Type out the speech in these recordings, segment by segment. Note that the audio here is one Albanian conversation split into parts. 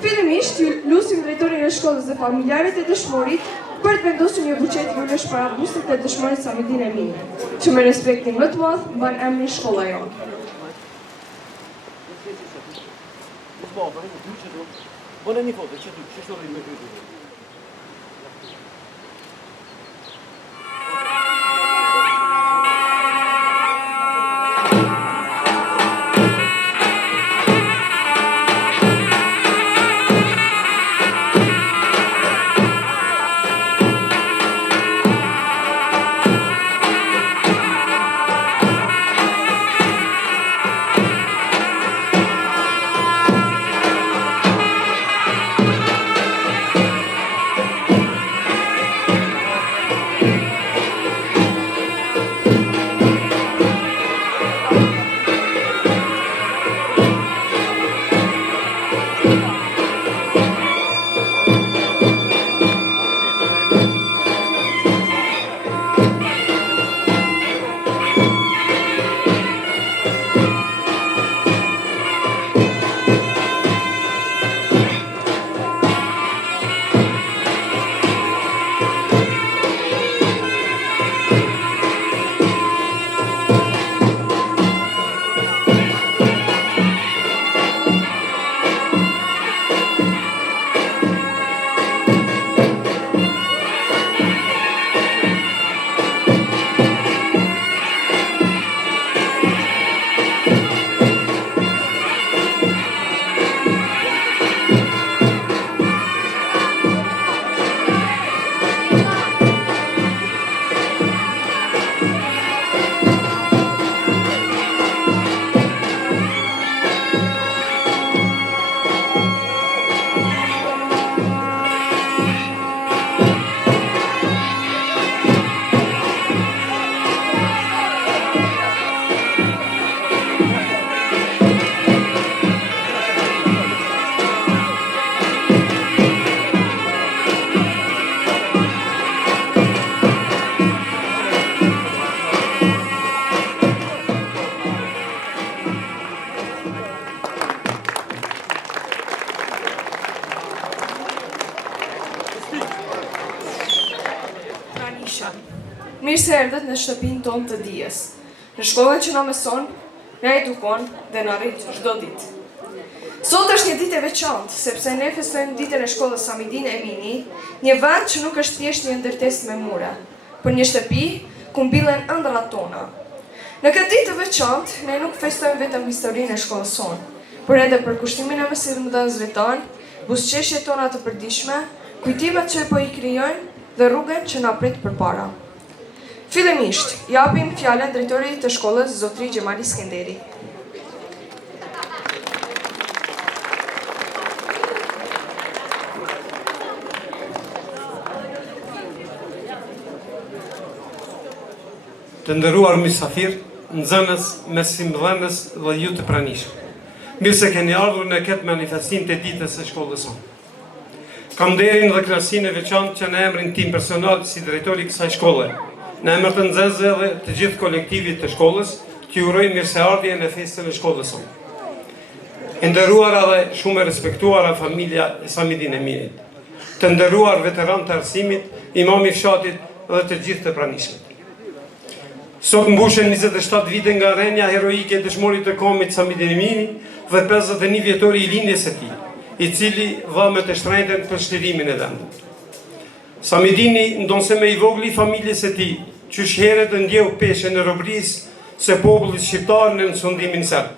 Fillimisht, ju lusim drejtorin e shkollës dhe familjarët e dëshmorit për të vendosur një buqet lulesh para busit të dëshmorit Samidin Emini, që me respektin më të madh mban emrin shkolla jonë. Mirë se erdhët në shtëpinë tonë të dijes. Në shkollën që na mëson, na edukon dhe na rrit çdo ditë. Sot është një ditë e veçantë, sepse ne festojmë ditën e shkollës Samidin Emini, një vend që nuk është thjesht një ndërtesë me mure, por një shtëpi ku mbillen ëndrat tona. Në këtë ditë të veçantë, ne nuk festojmë vetëm historinë e shkollës sonë, por edhe për kushtimin e mësimdhënësve tanë, buzëqeshjet tona të përditshme, kujtimet që po i krijojnë dhe rrugën që na prit përpara. Fillimisht, japim fjalën drejtorit të shkollës Zotri Gjemali Skenderi. Të nderuar mysafir, nxënës, mësimdhënës dhe ju të pranishëm. Mirë se keni ardhur në këtë manifestim të ditës së shkollës sonë. Kam nderin dhe kënaqësinë e veçantë që në emrin tim personal si drejtori i kësaj shkolle, në emër të nxënësve dhe të gjithë kolektivit të shkollës, t'ju uroj mirëseardhje në festën e shkollës sonë. E nderuara dhe shumë e respektuara familja e Samidin Eminit, të nderuar veteran të arsimit, imam i fshatit dhe të gjithë të pranishmit. Sot mbushen 27 vite nga rënia heroike e dëshmorit të kombit Samidin Emini dhe 51 vjetori i lindjes së tij, i cili dha me të shtrenjtën për shtirimin e vendit. Samidini ndonse me i vogli familjes së tij, qysh herët të ndjeu peshën e robërisë së popullit shqiptar në sundimin serb.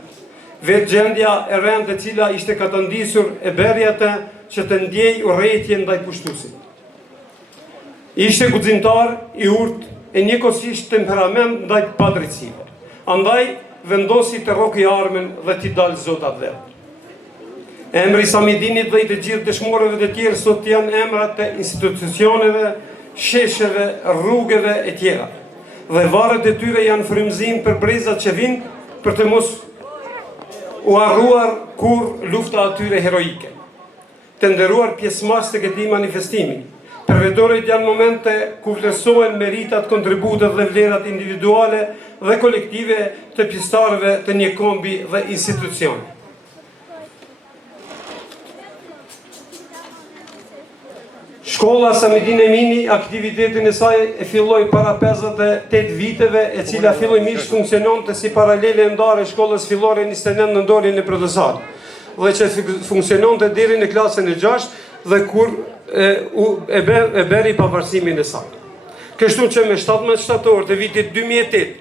Vetë gjendja e rëndë e cila ishte katandisur e beri atë që të ndjej urrëtitje ndaj pushtuesit. Ishte guximtar i urtë e njëkohësisht temperament ndaj padrejtësive. Andaj vendosi të rroki armën dhe t'i dalë zotat vetë. Emri Samidinit dhe i të gjithë dëshmorëve të tjerë sot janë emrat të institucioneve, shesheve, rrugeve e tjera. Dhe varret e tyre janë frymëzim për brezat që vinë për të mos u harruar kur lufta atyre heroike. Të nderuar pjesëmarrës të këtij manifestimi, përvetorit janë momente ku vlerësohen meritat, kontributet dhe vlerat individuale dhe kolektive të pjesëtarëve të një kombi dhe institucioni. Shkolla Samidin Emini, aktivitetin e saj e filloi para 58 viteve, e cila fillimisht funksiononte si paralele ndare shkollës fillore 29 nëndorin e Prodosar, dhe që funksiononte deri në klasën e 6 dhe kur e beri pavarësimin e saj. Kështu që me 17 shtator të vitit 2008,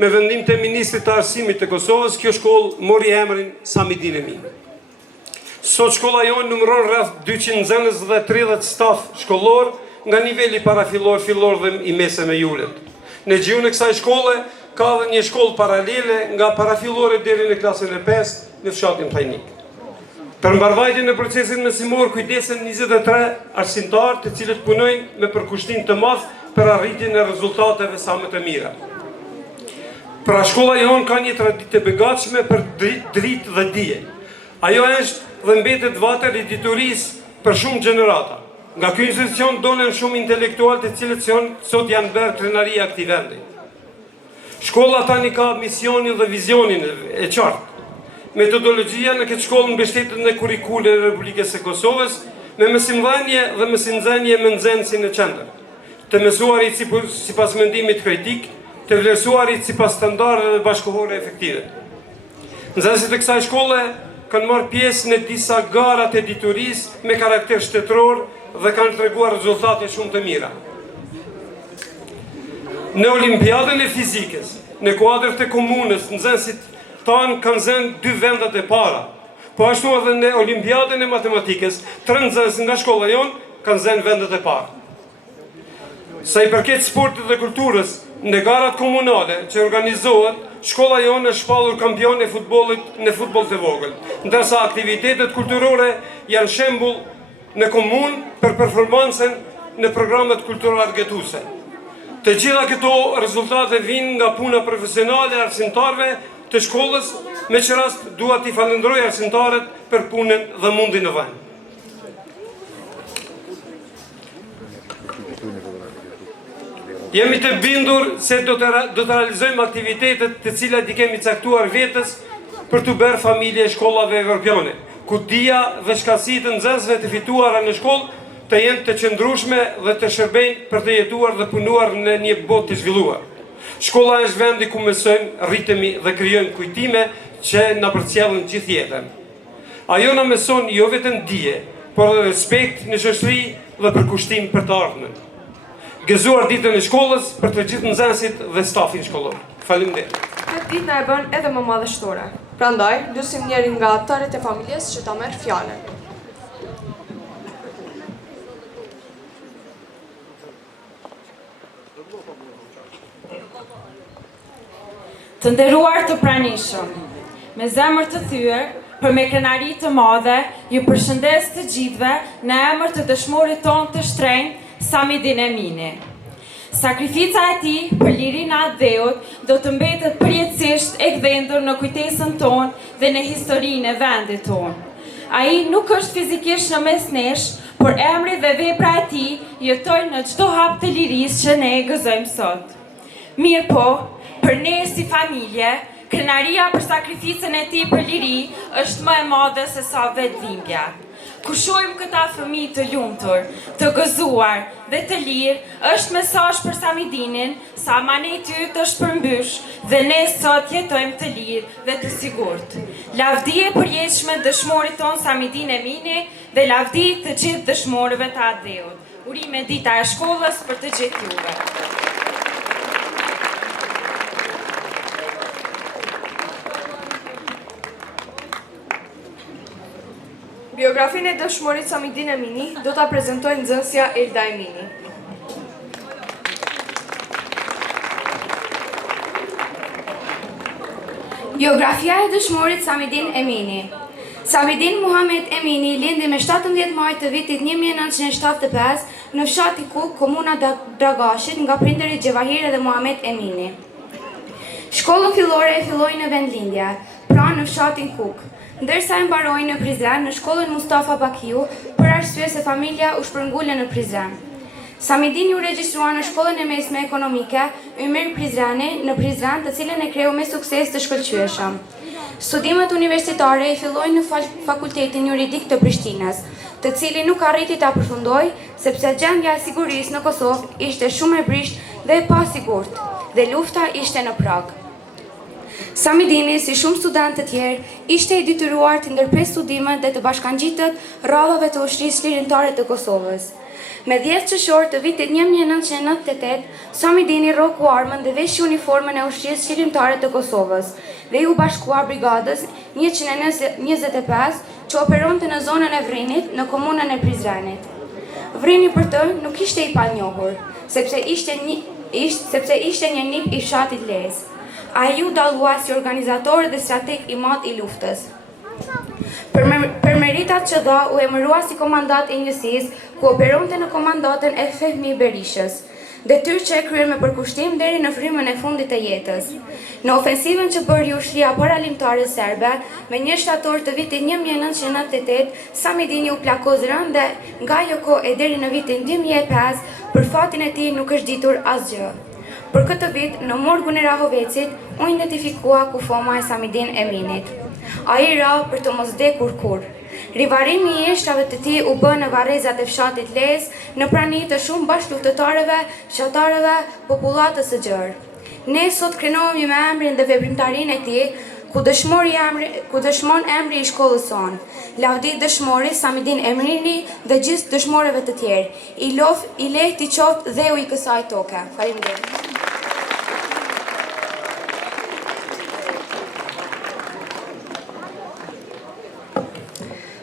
me vendim të Ministrit të Arsimit të Kosovës, kjo shkollë mori emrin Samidin Emini. Sot shkolla jonë numëron rreth 200 nxënës dhe 30 staf shkollor nga niveli parafillor, fillor dhe i mesëm e juret. Në gjuhën e kësaj shkolle ka dhe një shkollë paralele nga parafillore deri në klasën e 5 në fshatin Tajnik. Për mbarvajtjen e procesit mësimor kujdesen 23 arsimtar të cilët punojnë me përkushtim të madh për arritjen e rezultateve sa më të mira. Pra shkolla jonë ka një traditë të begatshme për dritë dhe dije. Ajo është dhe mbetet vatër i diturisë për shumë gjenerata. Nga ky institucion dolen shumë intelektual të cilët sot janë bërë krenaria këtij vendi. Shkolla tani ka misionin dhe vizionin e qartë. Metodologjia në këtë shkollë mbështetet në kurrikule e Republikës së Kosovës me mësimdhënie dhe mësimdhënie me nxënësin në qendër, të mësuarit sipas mendimit kritik, të vlerësuarit sipas standardeve bashkëkohore efektive. Nxënësit e kësaj shkolle kanë marrë pjesë në disa garat e diturisë me karakter shtetëror dhe kanë treguar rezultate shumë të mira. Në Olimpiadën e fizikës, në kuadër të komunës, nxënësit tanë kanë zënë 2 vendet e para. Po ashtu edhe në Olimpiadën e matematikës, 3 nxënës nga shkolla jonë kanë zënë vendet e para. Sa i përket sportit dhe kulturës, në garat komunale që organizohet, shkolla jonë është shpallur kampion e futbollit në futboll të vogël, ndërsa aktivitetet kulturore janë shembull në komunë për performancën në programet kulturore gëtuese. Të gjitha këto rezultate vijnë nga puna profesionale e arsimtarëve të shkollës, me që rast dua t'i falenderoj arsimtarët për punën dhe mundin e vënë. Jemi të bindur se do të realizojmë aktivitetet të cilat i kemi caktuar vetës për të bërë familje shkollave evropiane, ku dia dhe shkatësitë të nxënësve të fituara në shkollë të jenë të qëndrueshme dhe të shërbejnë për të jetuar dhe punuar në një botë të zhvilluar. Shkolla është vendi ku mësojmë, rritemi dhe krijojmë kujtime që na përcjellin gjithë jetën. Ajo na mëson jo vetëm dije, por edhe respekt në shoqëri dhe përkushtim për të ardhmen. Gëzuar ditën e shkollës për të gjithë nxënësit dhe stafin shkollor. Faleminderit. Këtë ditë na e bën edhe më madhështore. Prandaj, lusim njërin nga anëtarët e familjes që ta merr fjalën. Të nderuar të pranishëm, me zemër të thyer, për me krenari të madhe, ju përshëndes të gjithëve në emër të dëshmorit tonë të shtrenjtë, Samidin Emini. Sakrifica e tij për lirinë e Dheut do të mbetet përjetësisht e gdhendur në kujtesën tonë dhe në historinë e vendit tonë. Ai nuk është fizikisht në mes nesh, por emri dhe vepra e tij jetojnë në çdo hap të lirisë që ne e gëzojmë sot. Mirë po, për ne si familje, krenaria për sakrificën e tij për liri është më e madhe se sa vetëdhimbja. Kur shohim këta fëmijë të lumtur, të gëzuar dhe të lirë, është mesazh për Samidinin sa amaneti yt është përmbysh dhe ne sot jetojmë të lirë dhe të sigurt. Lavdi e përjetshme dëshmorit ton Samidin Emini dhe lavdi të gjithë dëshmorëve të Adheut. Urime dita e shkollës për të gjithë juve. Biografinë e dëshmorit Samidin Emini do ta prezantojë nxënësja Elda Emini. Biografia e dëshmorit Samidin Emini. Samidin Muhamet Emini lindi me 17 maj të vitit 1975 në fshati Kuk, komuna Dragashit, nga prindërit Gjevahir dhe Muhamet Emini. Shkollën fillore e filloi në vendlindje, pra në fshatin Kuk, ndërsa e mbaroi në Prizren në shkollën Mustafa Bakiu për arsye se familja u shpërngule në Prizren. Samidin u regjistrua në shkollën e mesme ekonomike Ymir Prizreni në Prizren, të cilën e kreu me sukses të shkëlqyeshëm. Studimet universitare I fillojnë në Fakultetin Juridik të Prishtinës, të cili nuk arriti ta përfundoi sepse gjendja e sigurisë në Kosovë ishte shumë e brisht dhe e pasigurt, dhe lufta ishte në prag. Samidini, si shumë studentë të tjerë, ishte I detyruar të ndërpres studimet dhe të bashkangjitet rradhave të ushtrisë lirimtare të Kosovës. Me 10 qershor të vitit 1998, Samidini rroku armën dhe veshi uniformën e ushtrisë lirimtare të Kosovës dhe u bashkua brigadës 125 që operonte në zonën e Vrinit në komunën e Prizrenit. Vrini për të nuk ishte I panjohur, sepse ishte një nip I fshatit Lez. Ai u dallua si organizator dhe strateg I madh I luftës. Për meritat që dha, u emërua si komandant I njësisë, ku operonte në komandatën e Fehmi Berishës, detyrë që e kryer me përkushtim deri në frymën e fundit të jetës. Në ofensivën që bëri ushtria paralimtare serbe, me 1 shtator të vitit 1998, Samidini u plakos rënd dhe nga ajo kohë e deri në vitin 2005, për fatin e tij nuk është ditur asgjë. Për këtë vit, në morgun e Rahovecit, u identifikua kufoma e Samidin Eminit. Ai ra për të mos vdekur kurrë. Rivarimi I jeshtrave të tij u bë në varrezat e fshatit Lez, në prani të shumë bashkëluftëtarëve, fshatarëve, popullatës së gjerë. Ne sot krenohemi me emrin dhe veprimtarinë e tij, ku dëshmon emri I shkollës sonë. Lavdi dëshmori Samidin Emrini dhe gjithë dëshmorëve të tjerë. I lehtë I qoftë dheu I kësaj toke. Faleminderit.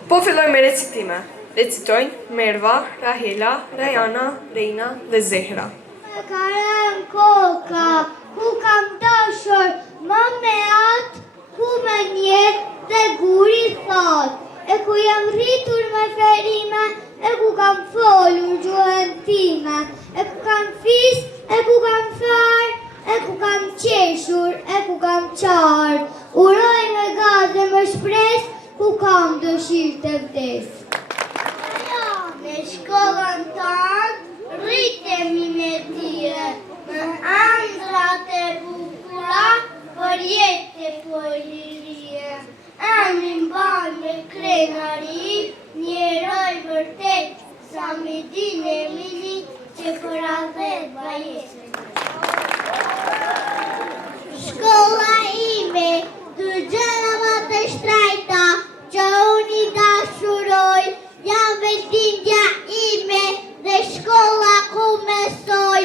Po filloj me recitime. Recitojnë Merva, Rahela, Rajana, Reina dhe Zehra. Ka rënë koka, ku kam dashur, më me atë, ku me njetë dhe guri thot. E ku jam rritur me ferime, e ku kam folur gjuhën time. E ku kam fis, e ku kam far, e ku kam qeshur, e ku kam qarë. Uroj me gazë më shpres, ku kam dëshirë të vdes. Në shkollën tanë, rritemi me tire, në andrat e bukura, për jetë po lirie. Emrin ban me krenari, një eroj vërtet, Samidin Emini, që për adhet bajetë. Shkolla ime, të gjëna më të shtrajta, që unë I dashuroj, jam vetindja ime dhe shkolla ku mesoj,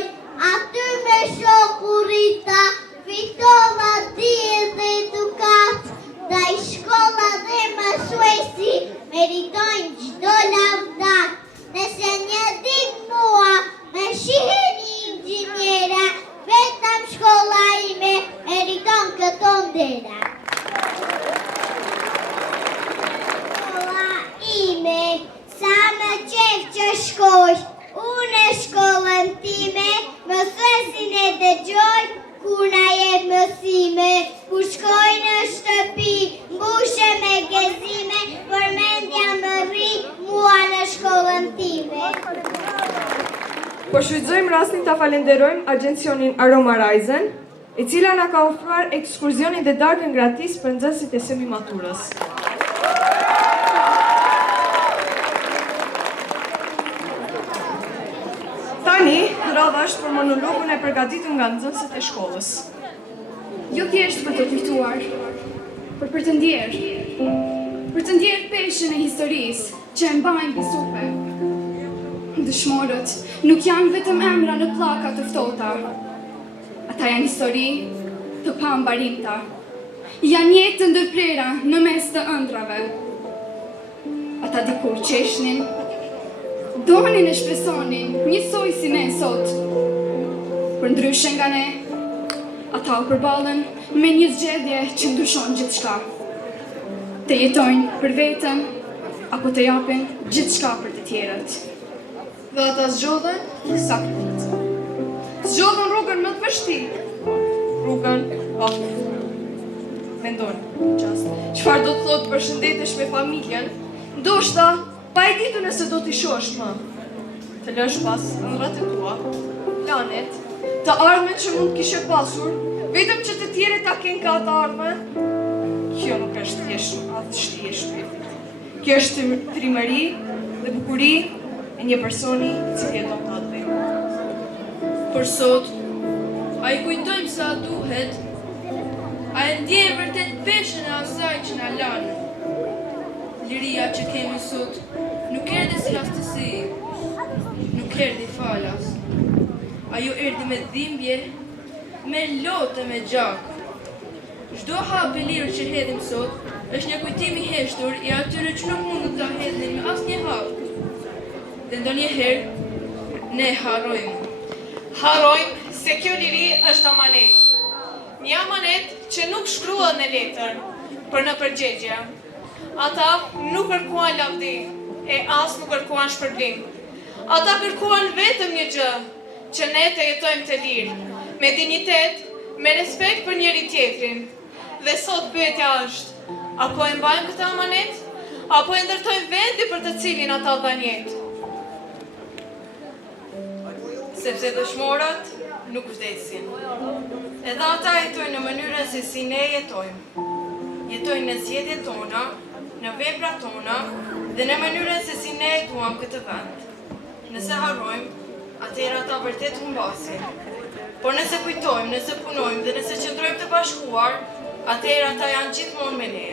aty me shokurita, fitova diell dhe edukat, da I shkolla dhe mësuesi meritojnë çdo lavdat. Nëse një ditë mua me shiheni inxhiniera, vetëm shkolla ime meriton këto ndera. Sa më qef që shkoj, unë e shkollën time, mësuesin e dëgjoj, kur na jep mësime, kur shkoj në shtëpi, mbushe me gezime, përmendja më rri mua në shkollën time. Po shfrytëzojmë rastin ta falenderojmë agjencionin Aroma Raizen, e cila na ka ofruar ekskurzionin dhe darkën gratis për nxënësit e semimaturës. Tani, radha është për monologun e përgatitur nga nxënësit e shkollës. Jo thjesht për të kujtuar, por për të ndjerë. Për të ndjerë peshën e historisë që e mbajnë bisupe. Dëshmorët nuk janë vetëm emra në pllaka të ftohta. Ata janë histori të pambarimta. Janë jetë të ndërprera në mes të ëndrave. Ata dikur qeshnin, donin e shpresonin njësoj si ne sot. Për ndryshe nga ne, ata u përballen me një zgjedhje që ndryshon gjithçka. Të jetojnë për veten apo të japin gjithçka për të tjerët. Dhe ata zgjodhen sakrificë. Zgjodhen rrugën më të vështirë. Rrugën vafur. Mendoni, çfarë do të thotë përshëndetesh me familjen, ndoshta pa e ditur nëse do t'i shohësh më. Të lësh pas ëndrat e tua, planet, të ardhmen që mund kishe pasur, vetëm që të tjerët ta kenë ka atë ardhme, kjo nuk është thjesht aftësi e shpirtit. Kjo është trimëri dhe bukuri e një personi i cili jeton të atë. Për sot, a i kujtojmë sa duhet, a e ndjejmë vërtet peshën e asaj që na lanë. Liria që kemi sot nuk erdhi si rastësi, nuk erdhi falas. Ajo erdhi me dhimbje, me lotë, me gjak. Çdo hap i lirë që hedhim sot është një kujtim i heshtur i atyre që nuk mund ta hedhin me asnjë hap. Dhe ndonjëherë ne harrojmë. Harrojmë se kjo liri është amanet. Një amanet që nuk shkruhet në letër, për në përgjegje. Ata nuk kërkuan lavdi, e as nuk kërkuan shpërblim. Ata kërkuan vetëm një gjë, që ne të jetojmë të lirë, me dignitet, me respekt për njëri tjetrin. Dhe sot pyetja është, apo e mbajmë këtë amanet, apo e ndërtojmë vendi për të cilin ata dhanë jetë? Sepse dëshmorët nuk vdesin. Edhe ata jetojnë në mënyrën se si ne jetojmë. Jetojnë në zgjedhjet tona, në veprat tona dhe në mënyrën se si ne duam këtë vend. Nëse harrojmë, atëherë ata vërtet humbasin. Por nëse kujtojmë, nëse punojmë dhe nëse qëndrojmë të bashkuar, atëherë ata janë gjithmonë me ne.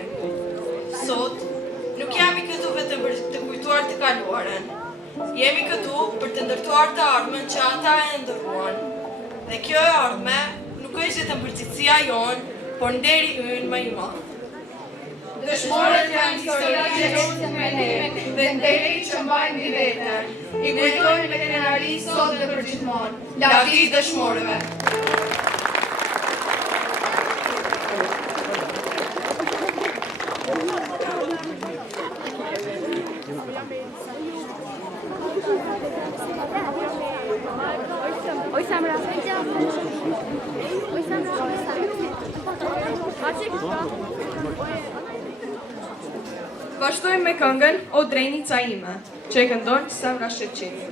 Sot, nuk jemi këtu vetëm për të kujtuar të kaluaren. Jemi këtu për të ndërtuar të ardhmen që ata e ndërruan. Dhe kjo e ardhme nuk është vetëm përgjithësia jonë, por nderi ynë më i madh. Dëshmorët janë historia që ecën me ne dhe nderi që mbajmë i vete. I kujtojmë me krenari sot dhe për gjithmonë. Lavdi dëshmorëve. Vazhdojmë me këngën O Drenica ime, që e këndon Savra Shevqeni.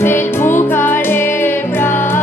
Del Bucare Bra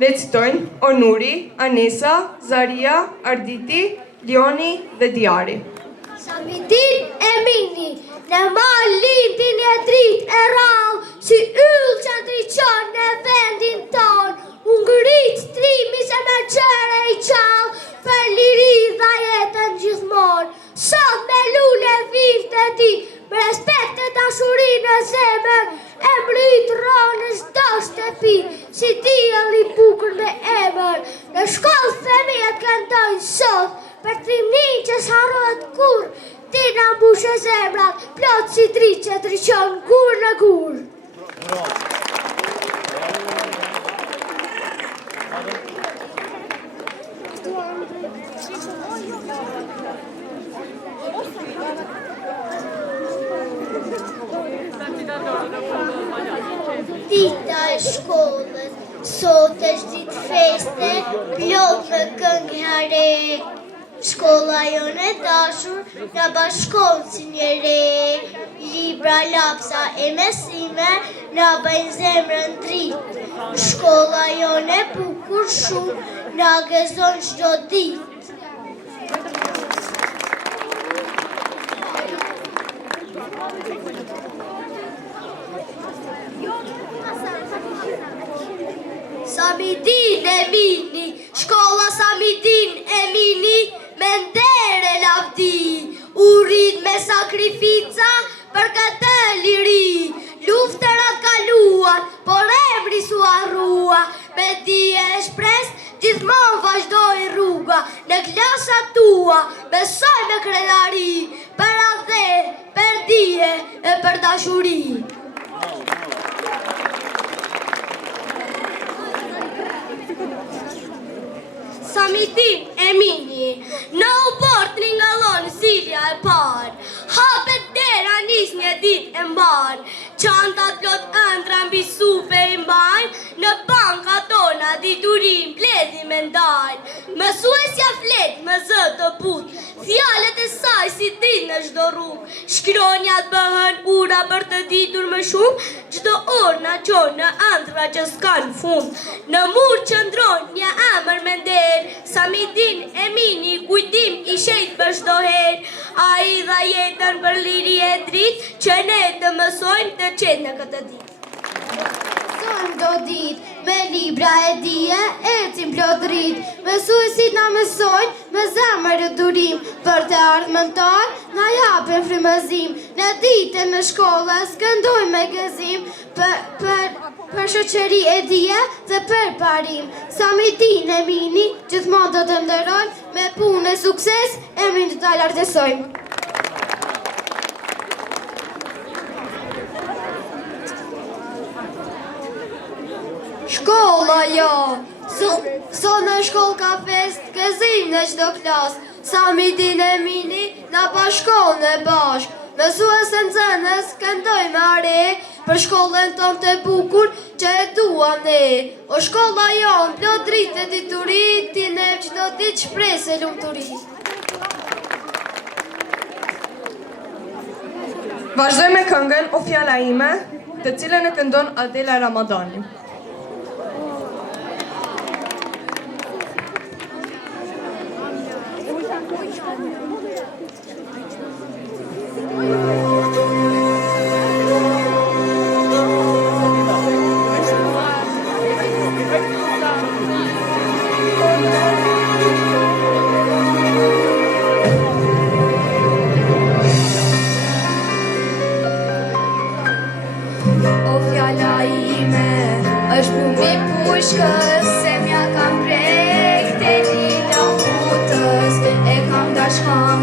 recitojnë Onuri, Anesa, Zaria, Arditi, Lioni dhe Diari. Samidin Emini, në malin din e drit e rall, si yll që ndriqon në vendin ton, ungërit trimi se me qere i qall, për liri dha jetën gjithmon. Sot me lule vim të ti, me respekt e dashuri në zemër, e mrit ronës do shtepi, si diell i bukur me emër. Në shkollë fëmijët këndojnë sot, për trimnin që s'harrohet kur, ti na mbushe zemrat, plot si dritë që ndriqon gur në gur. Dita e shkollës, sot është ditë feste, plot me këngë hare. Shkolla jonë e dashur, na bashkon si një re. Libra, lapsa e mesime, na bëjnë zemrën dritë. Shkolla jonë e bukur shumë, na gëzon çdo ditë. Samidin Emini, shkolla Samidin Emini, me ndere lavdi, u rrit me sakrifica për këtë liri. Luftërat kaluan, por emri su arrua, me dije e shpres, gjithmon vazhdoj rruga. Në klasat tua, besoj me krenari, për adhe, për dije e për dashuri. Samidin Emini, në u port ringallon silja e par, hapet dera nis një dit e mbar, çantat plot ëndra mbi supe i mbajnë, në banka tona diturin bledi me ndajnë. Mësuesja flet më zë të but, fjalët e saj si dit në çdo rrugë, shkronjat bëhen ura për të ditur më shumë, çdo orë na qon në ëndra që s'kan fund. Në mur qëndron një emër me nder, Samidin Emini, kujtim i shejt për çdo herë. Ai dha jetën për liri e dritë, që ne të mësojmë të qetë në këtë ditë. Mësojmë do ditë, me libra e dije, ecim plot dritë. Mësuesit na mësojnë, me zemër e durim, për të ardhmen tonë, na japin frymëzim. Në ditën në shkollës, këndojmë me gëzim, për shoqëri e dije dhe për parim. Samidin Emini, gjithmonë do të nderojmë, me punë e sukses, emrin të ta lartësojmë. Shkolla jo, sot në shkollë ka fest, gëzim në çdo klas. Samidin Emini na bashkon e bashk, mësues e nxënës këndoj me are, për shkollën tonë të bukur që e duam ne. O shkolla jonë, plot dritë e diturit, ti ne çdo ditë shpresë e lumturi. Vazhdoj me këngën O fjala ime, të cilën e këndon Adela Ramadani. është plumi pushkës, se mja kam prejk, te lina hutës, e kam dashkan.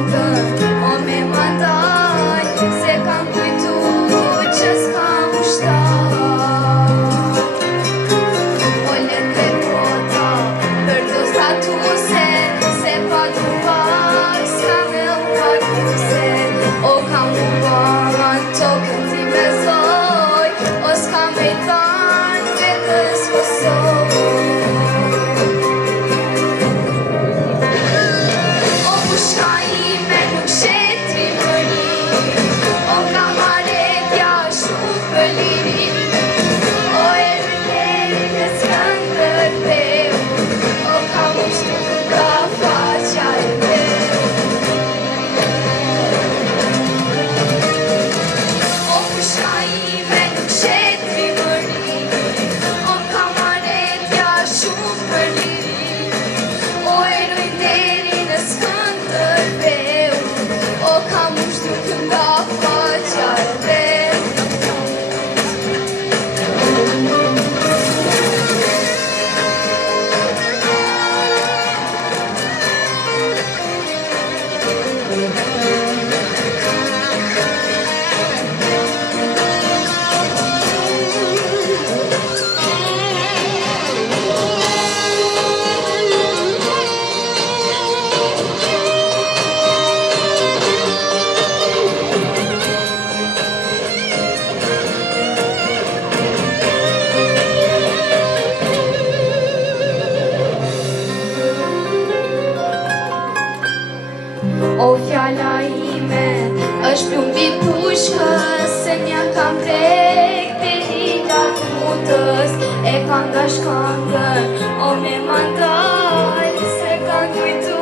fjala ime është plumbi pushkës, se nja kam prek të rita kutës, e kam nga shkandër, o me mandal, se kam kujtu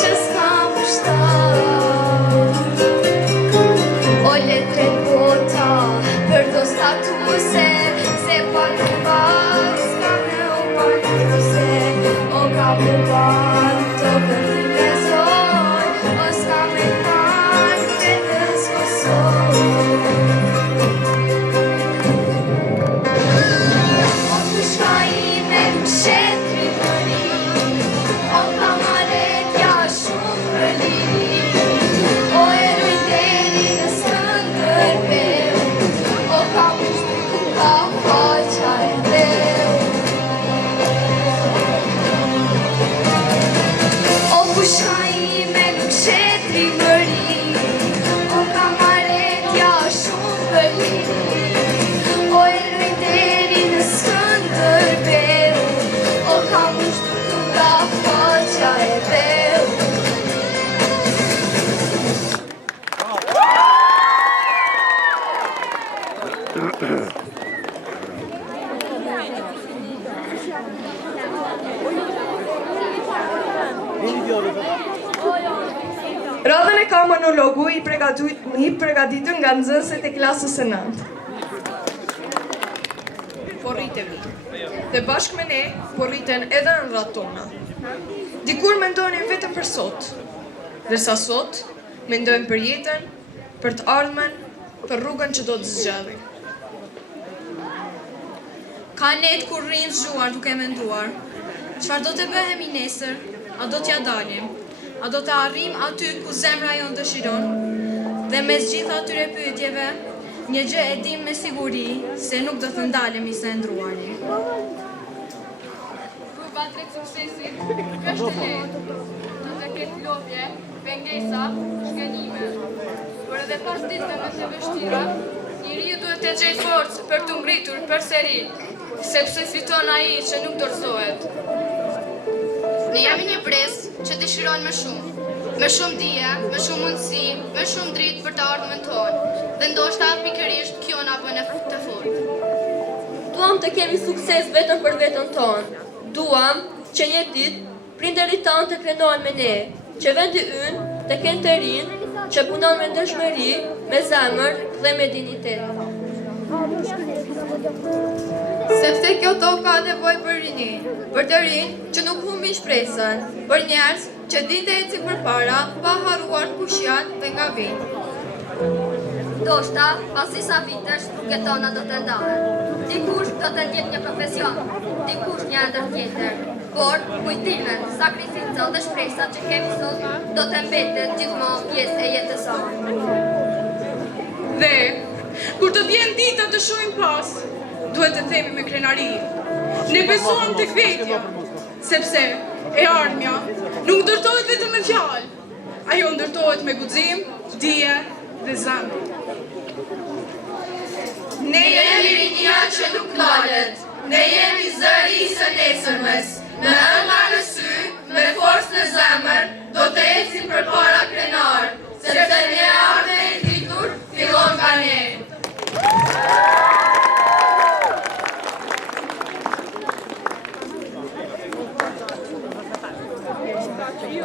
që s'kam pushtar. O letret bota për do statuse, se pa të bak s'ka me o panuse, o ka me bak të këndi vezor, o s'ka me pak të tës kësor. O pushka ime nuk shet kritëri, o kamaretja shumë përliri, o eroj deri në Skënderbeu, o ka pushtu ku ka faqa e dheu. O pushka ime nuk shet rivëri, o kamaretja shumë përliri, o eroj deri në Skënderbeu, o ka pushtu ku ka faqa e dheu. Radhën e ka monologu i përgatitur nga nxënësit e klasës së 9. Po rritemi, dhe bashkë me ne, po rriten edhe ëndrat tona. Dikur mendonin vetëm për sot, ndërsa sot mendojmë për jetën, për të ardhmen, për rrugën që do të zgjedhim. Ka net kur rrinë zgjuar duke menduar, çfarë do të bëhemi nesër, a do t'ja dalim, a do të arrim aty ku zemra jonë dëshiron, dhe mes gjitha atyre pyetjeve, një gjë e dim me siguri se nuk do të ndalemi se ndruani. Kurba drejt suksesit, kështë e lehtë, do të ketë lodhje, pengesa, shkenime. Por edhe pas ditëve me të vështira, njeriu duhet të gjejë forcë për të ngritur përsëri, sepse fiton ai që nuk dorëzohet. Ne jemi një brez që dëshiron më shumë dije, më shumë mundësi, më shumë dritë për të ardhmen tonë, dhe ndoshta pikërisht kjo na bën të fortë. Duam të kemi sukses vetëm për veten tonë. Duam që një ditë prindërit tanë të krenohen me ne, që vendi ynë të kenë të rinë, që punon me dëshmëri, me zemër dhe me dignitet. Sepse kjo tokë ka nevojë për rini, për të rinë që nuk humbin shpresën, për njerëz që dinë të ecin përpara, pa harruar kush janë dhe nga vinë. Ndoshta, pas disa vitesh, rrugët tona do të ndahen. Dikush do të ndjek një profesion, dikush një ëndër tjetër. Por kujtimet, sakrificat dhe shpresat që kemi sot do të mbetet gjithmonë pjesë e jetës sonë. Dhe, kur të vjen dita të shohim pas, duhet të themi me krenari. Ne besojmë tek vetja, sepse e ardhmja nuk ndërtohet vetëm me fjalë. Ajo ndërtohet me guxim, dije dhe zemër. Ne jemi rinia që nuk ndalet, ne jemi zëri së nesërmes, në ëndër në sy, me forcë në zemër, do të ecim përpara krenar, sepse ne ardhmja e ngritur fillon nga ne.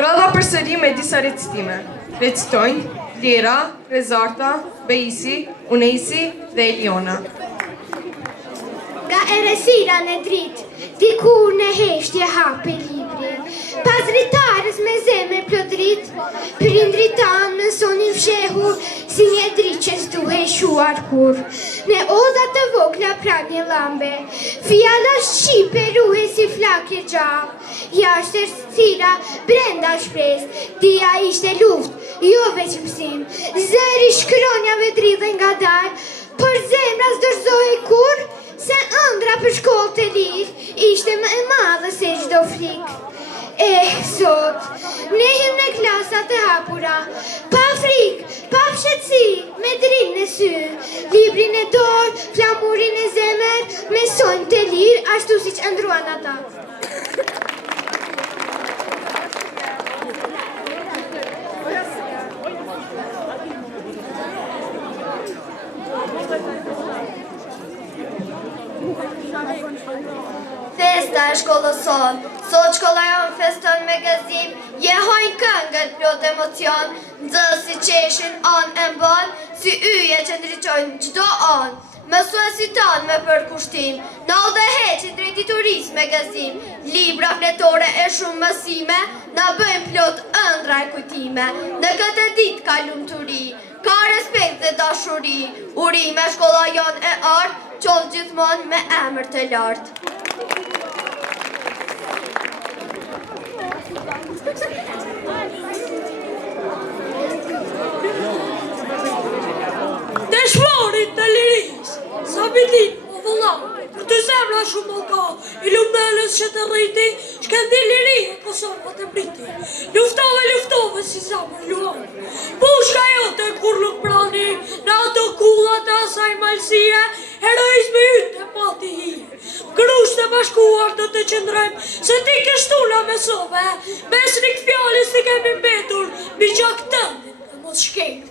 Radha përsëri me disa recitime. Recitojnë Lera, Rezarta, Beisi, Unesi dhe Eliona. Nga erësira në dritë, dikur në heshtje hape libri. Pas dritarës me zemër plodrit, prindrit tanë mësonin fshehur, si një dritë që s'duhe shuar kur. Në odha të vogla pra një lambe, fjala shqipe ruhe si flakje gjallë. Jashtë erësira, brenda shpres, dia ishte luft, jo veç mësim. Zëri shkronjave dridhe nga dalë, por zemra s'dorzohej kur, se ëndra për shkollë të lirë ishte më e madhe se çdo frikë. Sot, ne him në klasat të hapura, pa frikë, pa fshetësi, me drinë në sy, librin e dorë, flamurin e zemër, mesojnë të lirë ashtu si që ndruan ata. shkollës sonë. Sot shkolla jonë feston me gëzim, jehojnë këngët plot emocion, nxënësi qeshin anë e mban, si yje që ndriqojnë çdo anë. Mësuesi tanë me përkushtim, nallë dhe heqin drejti turist me gëzim, libra fletore e shumë mësime, na bëjmë plot ëndra e kujtime. Në këtë ditë ka lumturi, ka respekt dhe dashuri, urime shkolla jonë e artë, qovë gjithmonë me emër të lartë. Dëshmorit të lirisë, Samidin, o vëlla, për të zemra shumë malka, i lumelës që të rriti, shkendi liri e Kosovë të mbriti. Luftove si zemër luan. Pushka jote kur nuk prani, në ato kullat asaj malësie, heroizmi ytë e pati hije. Grusht e bashkuar do të qëndrojmë, se ti kështuna me sove, mes një këfjallis ti kemi mbetur, mi gjak tëndin e mos shkejnë.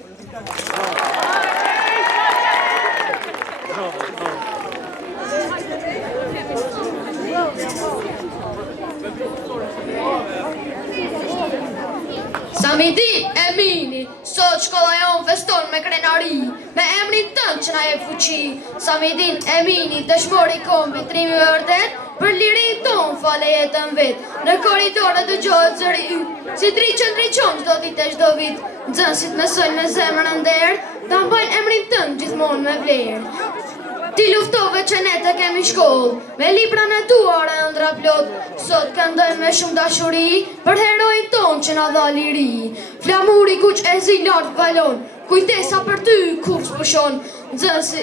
Samidi, Emini, sot shkolla jonë feston me krenari, me emrin tënë që na e fuqi. Samidin, Emini, dëshmori kom vitrimi vërdet, për lirin tonë fale jetën vetë. Në koridore dëgjohet zëri ytë, si ndriqon çdo ditë e çdo vit. Nxënësit mësojnë me zemrën nder, ta mbajnë emrin tënë gjithmonë me vlerë. Ti luftove që ne të kemi shkollë, me libra në duar e ëndra plot, sot këndojmë me shumë dashuri, për herojnë tonë që na dha liri. Flamuri kuq e zi lartë valon, kujtesa për ty kur s'pushon, nxënësi...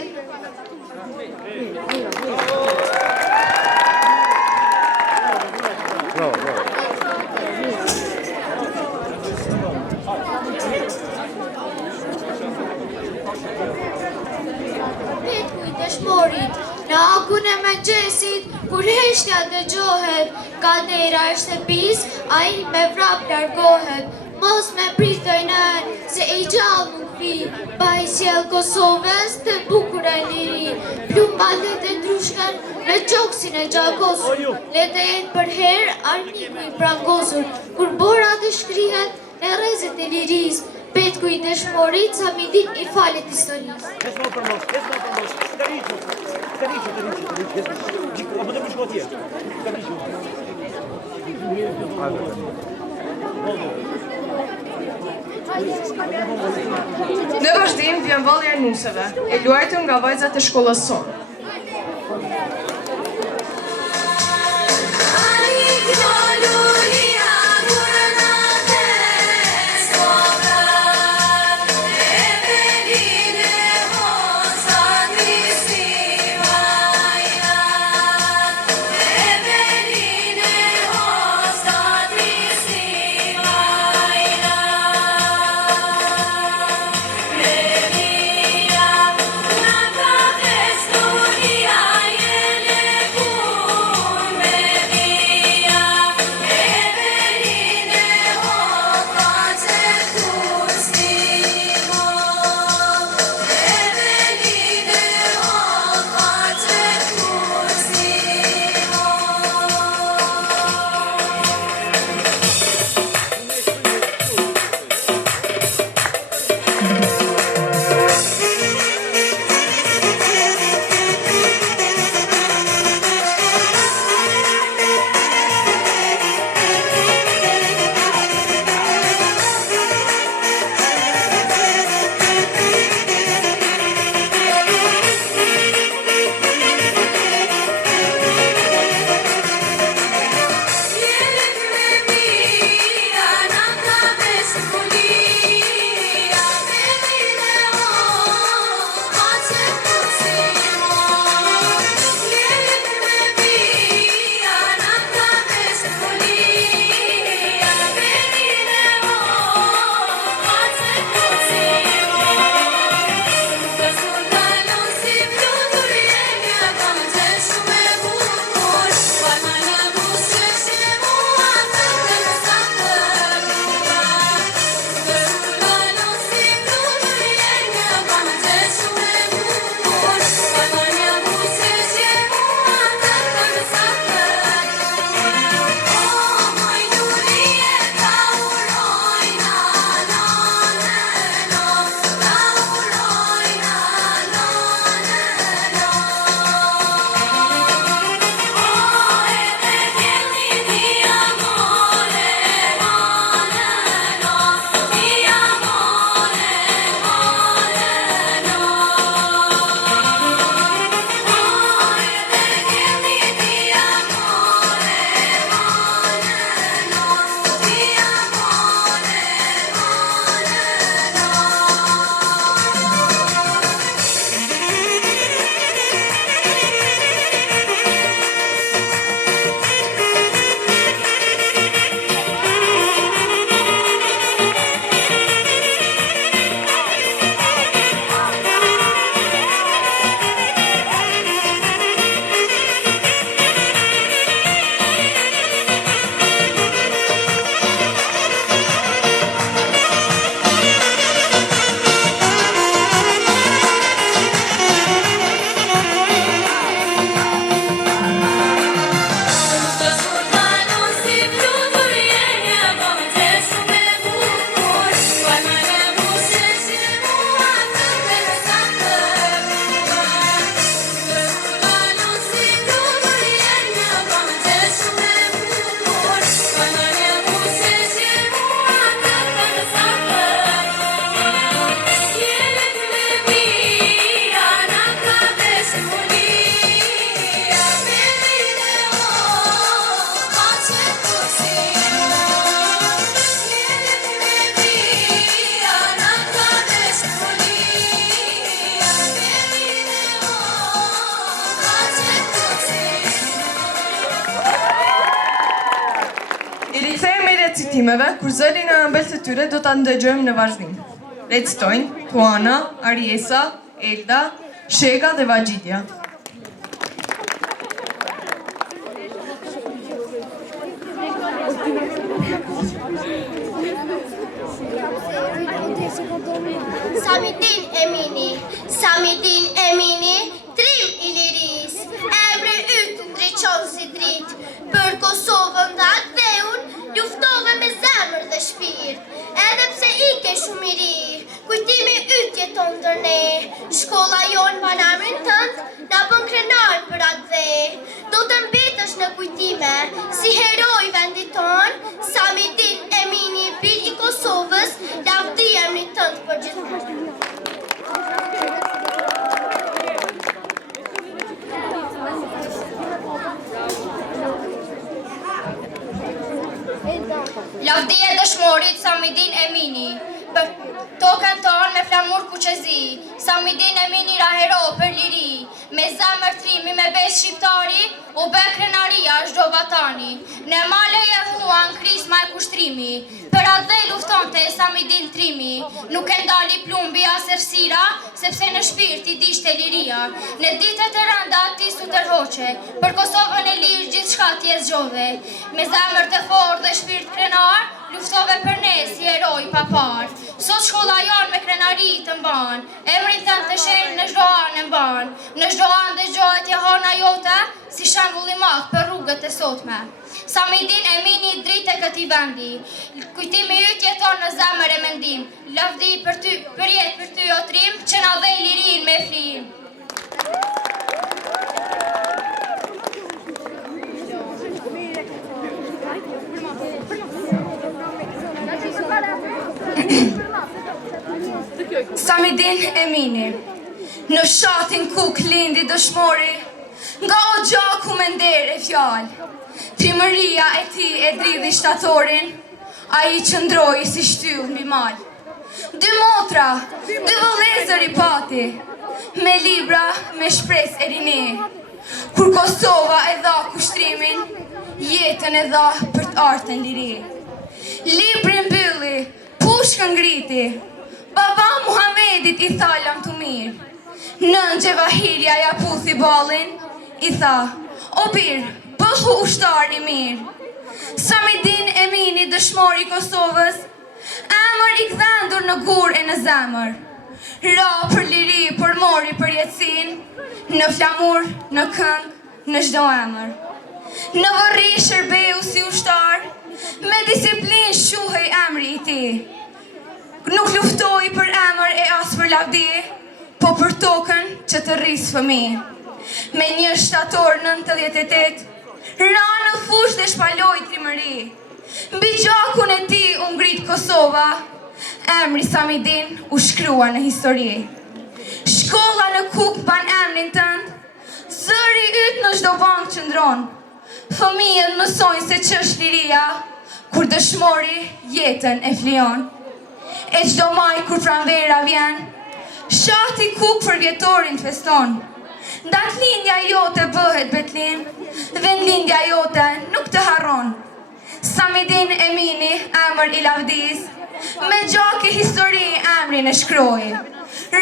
Dëshmorit, në akun e mëngjesit, kur heshtja dëgjohet, kadera e shtëpis, a i me vrap largohet. Mos me pritoj nën, se i gjallë nuk vi, pa i sjell Kosovës të bukura e liri. Plumballet e drushkën në qoksin e gjakosur, lete jenë për herë armiku i prangosur, kur bora të shkrihet në rrezet e liris. Petku i dëshmorit, Samidin i falet historisë. Në vazhdim vjen vallja e nuseve, e luajtur nga vajzat e shkollës sonë. Sto recitimeve, kur zëllin e ëmbël të tyre do të ndëgjojmë në vazhdim. Recitojnë Tuana, Ariesa, Elda, Shega dhe Vajgjidja. Samidin Emini, trim i liris, emri ytë ndriqon si drit, për Kosovën dhe Akdeun, luftove me zemër dhe shpirt, edhe pse ike shumë i ri, kujtimi ytë jeton ndër ne, shkolla jonë pa emrin tënd, na bën krenar për Akde, do të mbetesh në kujtime, si heroj vendit ton, Samidin Emini, bir i Kosovës, lavdi emri tënd për gjithmonë. Lavdi e dëshmorit Samidin Emini, për tokën tonë me flamur kuqezi, Samidin Emini ra hero për liri, me zemër trimi me bes shqiptari, u bë krenaria çdo vatani, në male e huan krisma e kushtrimi, për atë dhe luftonte Samidin trimi, nuk e ndali plumbi as ersira, sepse në shpirt i dishte liria, në ditët e rënda ti su tërhoqe, për Kosovën e lirë gjithçka ti e zgjodhe, me zemër të fortë dhe shpirt krenar, luftove për ne si heroj pa parë. Sot shkolla jonë me krenari të mban, emrin tënd të shenjë në çdo anë mban, në çdo anë dëgjohet jehona jote, si shembull i madh për rrugët e sotme. Samidin Emini dritë e këtij vendi, kujtimi yt jeton në zemër e mendim, lavdi për ty, për jetë për ty o trim, që na dhe lirin me flim. Samidin Emini, në shatin kuk lindi dëshmori, nga o gjaku me nder e fjall, trimëria e ti e dridhi shtatorin, a i qëndroj si shtyll mbi mal. Dy motra, dy vëllezër i pati, me libra, me shpres e rini, kur Kosova e dha kushtrimin, jetën e dha për të artën liri. Libri mbylli, pushkën ngriti, baba Muhamedit i tha lam të mirë, nëngje Vahirja ja puthi balin, i tha, o birë, bëhu ushtar i mirë. Samidin Emini dëshmori Kosovës, emër i kthendur në gur e në zemër, ra për liri, për mori për jetësin, në flamur, në këng, në çdo emër. Në vërri shërbeu si ushtar, me disiplin shuhej emri i ti. Nuk luftoj për emër e as për lavdi, po për tokën që të rrisë fëmi. Me 1 shtator 98, ra në fush dhe shpaloj trimëri. Mbi gjakun e ti u ngrit Kosova, emri Samidin u shkrua në histori. Shkolla në kuk ban emrin tënd, zëri yt në çdo bank qëndron. Fëmijët mësojnë se ç'është liria, kur dëshmori jetën e flijon. E çdo maj kur pranvera vjen, shati kuk për vjetorin feston. Dat lindja jote bëhet betlim, vendlindja jote nuk të harron. Samidin Emini, emër i lavdis, me gjake histori emrin e shkroi.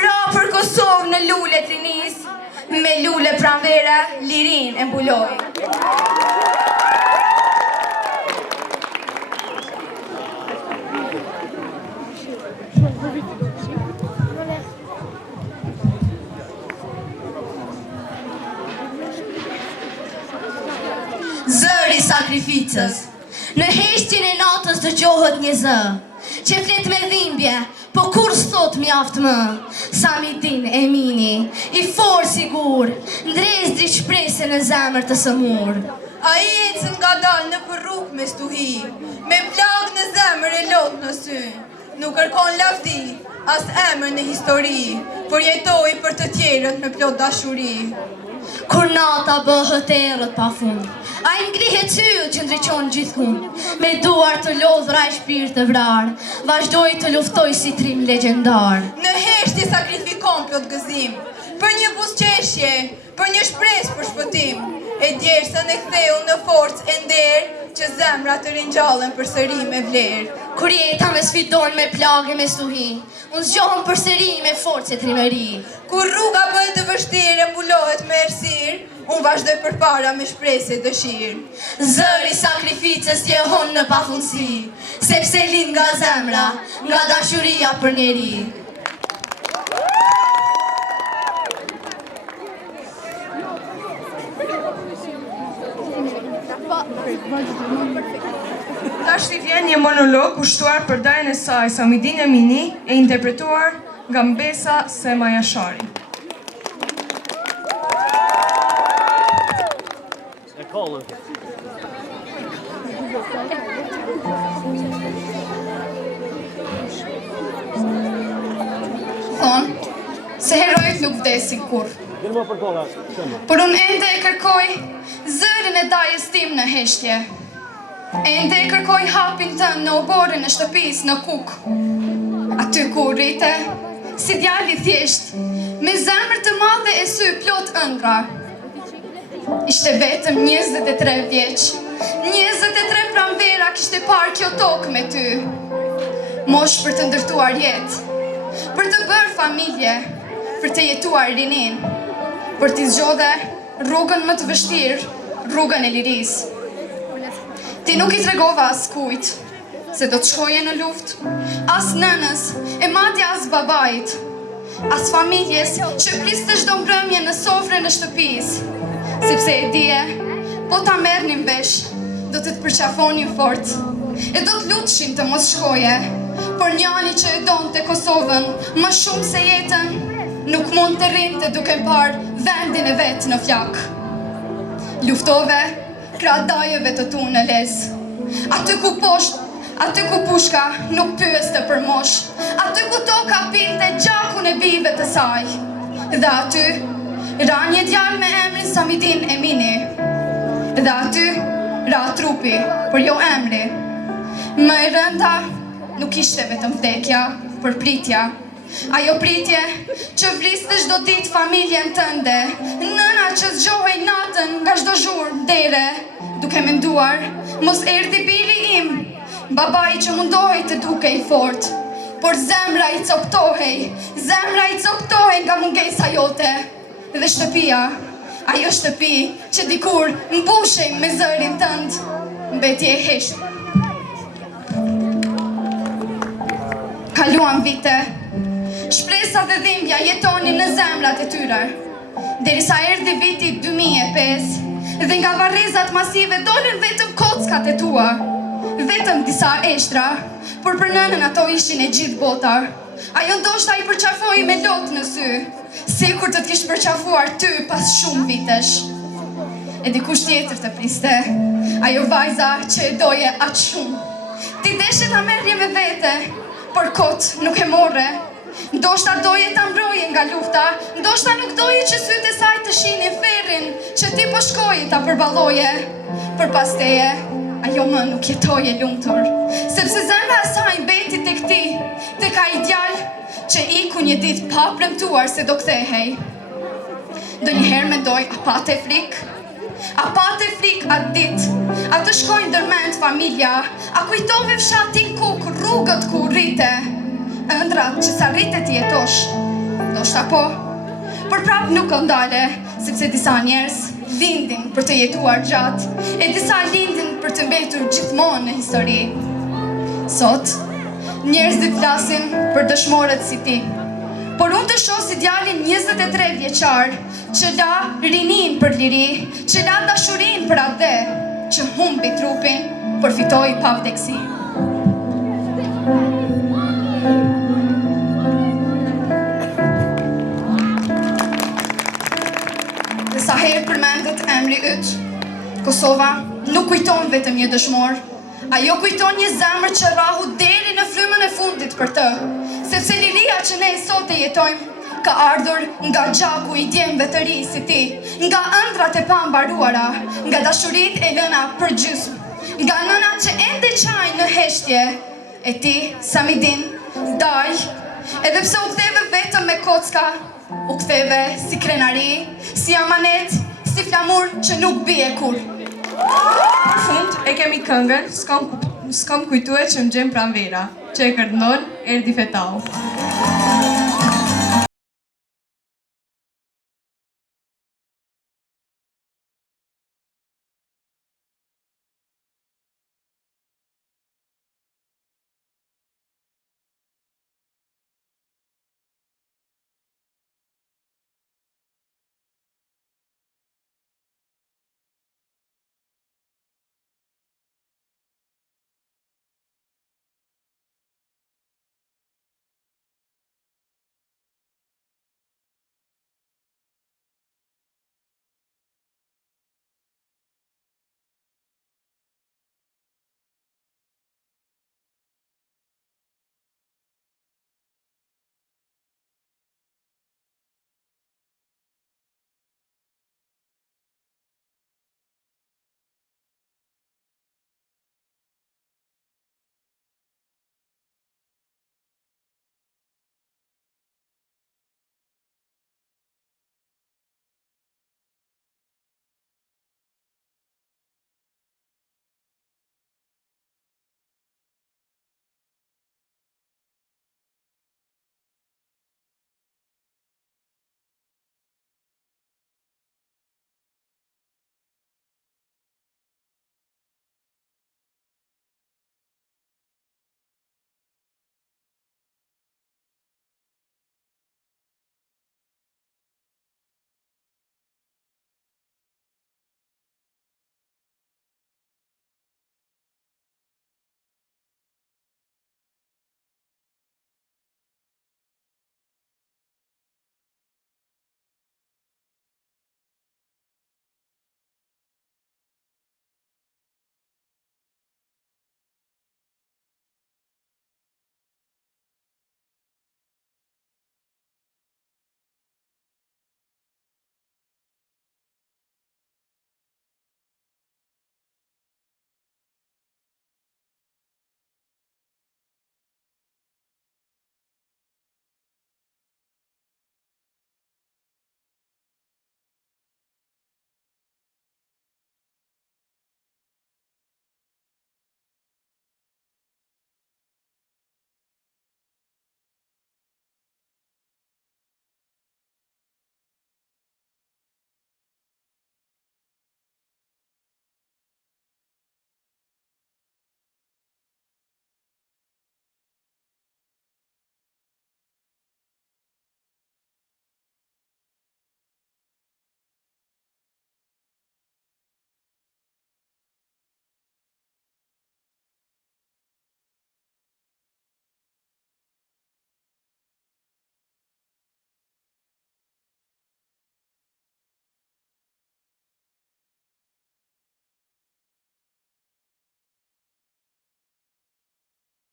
Ra për Kosovë në lule trinis, me lule pranvera lirin e mbuloi. Zëri sakrificës, në heshtjen e natës dëgjohet një zë, që flet me dhimbje, po kur sot mjaft më. Samidin Emini, i forë sigur, ndres dritë shprese në zemër të sëmur. A i ecën nga dalë në për rrugë me stuhi, me plagë në zemër e lot në sy. Nuk kërkon lavdi, as emër në histori, por jetoj për të tjerët me plot dashuri. Kur nata bëhet errët pa fund, a i ngrihet sytë që ndriqon gjithkund, me duar të lodhra e shpirt të vrar, vazhdoj të luftoj si trim legjendar. Në heshtje sakrifikon plot gëzim, për një buzëqeshje, për një shpresë për shpëtim, e djersën e ktheu në forcë e nderë, që zemra të ringjallën përsëri me vlerë. Kur jeta me sfidon me plagë me stuhi, unë zgjohem përsëri me forcë e trimëri. Kur rruga bëhet të vështirë, mbulohet me errësirë, unë vazhdoj përpara me shpresë e dëshirë. Zëri sakrificës jehon në pafundësi, sepse lind nga zemra, nga dashuria për njeri. Tash t'i vjen një monolog kushtuar për dajën e saj Samidin Emini e interpretuar nga Mbesa Sema Jashari. Thonë, se herojt nuk vdesin kur. Por unë ende e kërkoj zërin e dajës tim në heshtje. Ende e kërkoj hapin tënë në oborin e shtëpis në kuk. Aty ku rrite, si djali thjesht, me zemër të madhe e sy plot ëndra. Ishte vetëm 23 vjeç, 23 pranvera kishte parë kjo tokë me ty. Mosh për të ndërtuar jetë, për të bërë familje, për të jetuar rinin, për t'i zgjodhe rrugën më të vështirë, rrugën e lirisë. Ti nuk i tregova as kujt, se do të shkoje në luft, as nënës, e madje as babait, as familjes që priste çdo mbrëmje në sofrën e shtëpis, sepse e dije, po ta merrnin vesh, do të përqafonin fort, e do të lutshin të mos shkoje, por njani që e donte Kosovën më shumë se jetën, nuk mund të rrinte duke parë vendin e vetë në flak. Luftove krah dajeve të tu në les, aty ku poshtë, aty ku pushka nuk pyeste për mosh, aty ku toka pinte gjakun e bive të saj. Dhe aty ra një djalë me emrin Samidin Emini. Dhe aty ra trupi, por jo emri. Më e rënda nuk ishte vetëm vdekja, por pritja. Ajo pritje që vriste çdo ditë familjen tënde, nëna që zgjohej natën nga çdo zhurmë dere, duke menduar, mos erdhi biri im, babai që mundohej të dukej fort, por zemra i coptohej nga mungesa jote. Dhe shtëpia, ajo shtëpi që dikur mbushej me zërin tënd, mbeti e heshtur. Kaluan vite, shpresa dhe dhimbja jetonin në zemrat e tyre, derisa erdhi viti 2005 dhe nga varrezat masive dolën vetëm kockat e tua, vetëm disa eshtra, por për nënën ato ishin e gjithë bota. Ajo ndoshta i përqafoi me lot në sy, sikur të t'kish përqafuar ty pas shumë vitesh. E dikush tjetër të priste, ajo vajza që e doje aq shumë. Ti deshe ta merrje me vete, por kot nuk e morre. Ndoshta doje ta mbroje nga lufta, ndoshta nuk doje që sytë e saj të shihnin ferrin që ti po shkoje ta përballoje. Për pas teje, ajo më nuk jetoje lumtur, sepse zemra e saj mbeti tek ti, tek ai djalë që iku një ditë pa premtuar se do kthehej. Ndonjëherë mendoj, a pate frikë? A pate frikë atë ditë, a të shkojnë ndërmend familja, a kujtove fshatin kuk, rrugët ku rrite, ëndrat që sa rrite ti jetosh, ndoshta po, por prap nuk o ndale, sepse disa njerëz lindin për të jetuar gjatë, e disa lindin për të mbetur gjithmonë në histori. Sot, njerëzit flasin për dëshmorët si ti, por unë të shoh si djalin 23 vjeçar, që la rinin për liri, që la dashurin për atë, që humbi trupin, por fitoi pa vdeksi. Dhe sa herë përmendet emri yt, Kosova nuk kujton vetëm një dëshmor, ajo kujton një zemër që rahu deri në frymën e fundit për të, sepse liria që ne sot e jetojmë ka ardhur nga gjaku i djemve të ri si ti, nga ëndrat e pambaruara, nga dashurit e lëna për gjysmë, nga nëna që ende qajnë në heshtje, e ti, Samidin, daj, edhe pse u ktheve vetëm me kocka, u ktheve si krenari, si amanet, si flamur që nuk bie kur. Për fund, e kemi këngën, s'kam kujtue që më gjem pranvera, që e kërdon, erdi fetau.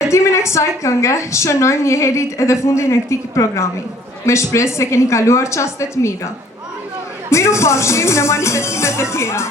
Retimin e kësaj kënge shënojmë një herit edhe fundin e këtij programi, me shpresë se keni kaluar çaste të mira. Miru pafshim në manifestimet e tjera.